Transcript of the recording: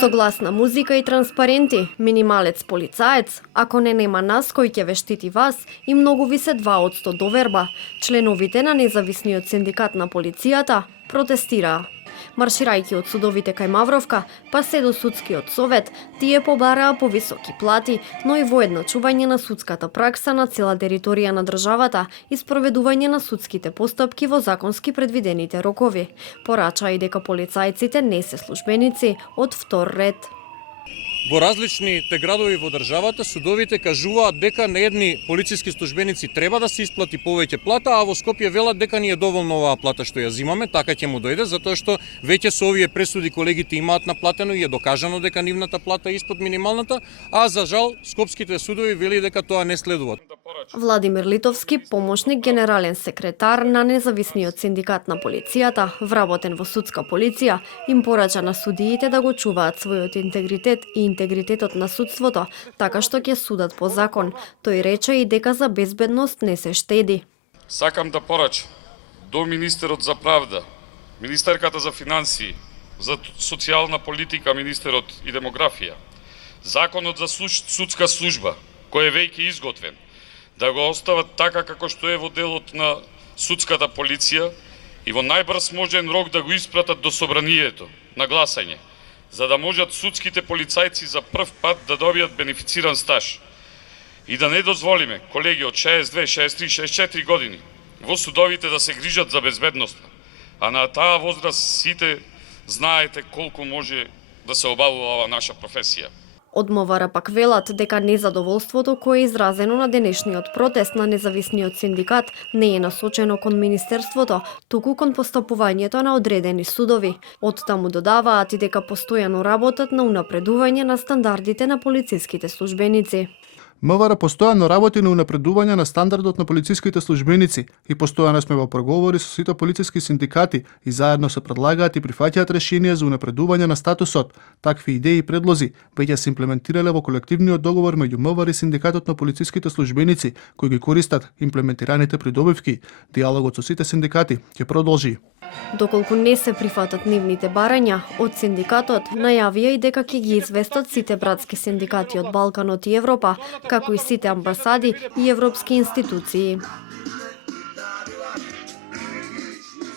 Согласна музика и транспаренти, минималец полицаец, ако не нема нас кој ќе ве штити вас, и многу ви се 2% доверба. Членовите на независниот синдикат на полицијата протестираа. Марширајќи од судовите кај Мавровка, па се до судскиот совет, тие побараа повисоки плати, но и воедначување на судската пракса на цела територија на државата и спроведување на судските постапки во законски предвидените рокови. Порачаа и дека полицајците не се службеници од втор ред. Во различните градови во државата судовите кажуваат дека на едни полициски службеници треба да се исплати повеќе плата, а во Скопје велат дека ни е доволно оваа плата што ја зимаме, така ќе му дојде, затоа што веќе со овие пресуди колегите имаат наплатено и е докажано дека нивната плата е испод минималната, а за жал скопските судови вели дека тоа не следува. Владимир Литовски, помошник генерален секретар на независниот синдикат на полицијата, вработен во судска полиција, им порача на судиите да го чуваат својот интегритет и интегритетот на судството, така што ќе судат по закон. Тој рече и дека за безбедност не се штеди. Сакам да порачам до министерот за правда, министерката за финансии, за социјална политика, министерот и демографија, законот за судска служба, кој е веќе изготвен, да го остават така како што е во делот на судската полиција и во најбрз можен рок да го испратат до собранието на гласање, за да можат судските полицајци за прв пат да добијат бенефициран стаж. И да не дозволиме колеги од 62, 63, 64 години во судовите да се грижат за безбедноста, а на таа возраст сите знаете колку може да се обавува ова наша професија. Од МВР пак велат дека незадоволството кое е изразено на денешниот протест на независниот синдикат не е насочено кон Министерството, туку кон постапувањето на одредени судови. Од таму додаваат и дека постојано работат на унапредување на стандардите на полициските службеници. МВР постојано работи на унапредување на стандардот на полициските службеници и постојано сме во преговори со сите полициски синдикати и заедно се предлагаат и прифаќаат решенија за унапредување на статусот. Такви идеи и предлози веќе се имплементирале во колективниот договор меѓу МВР и синдикатот на полициските службеници, кои ги користат имплементираните придобивки. Диалогот со сите синдикати ќе продолжи. Доколку не се прифатат нивните барања, од синдикатот најавија и дека ќе ги известат сите братски синдикати од Балканот и Европа, како и сите амбасади и европски институции.